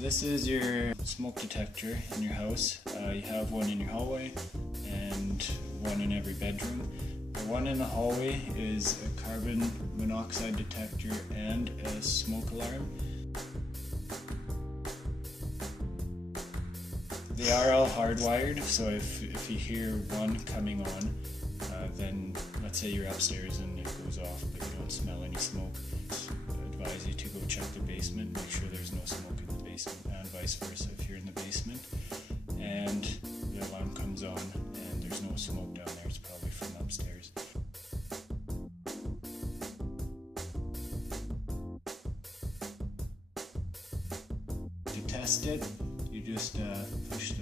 This is your smoke detector in your house. You have one in your hallway and one in every bedroom. The one in the hallway is a carbon monoxide detector and a smoke alarm. They are all hardwired, so if you hear one coming on, then let's say you're upstairs and it goes off but you don't smell any smoke, I advise you to go check the basement, make sure there's no smoke in the basement, and vice versa if you're in the basement and the alarm comes on and there's no smoke down there, it's probably from upstairs. To test it, you just push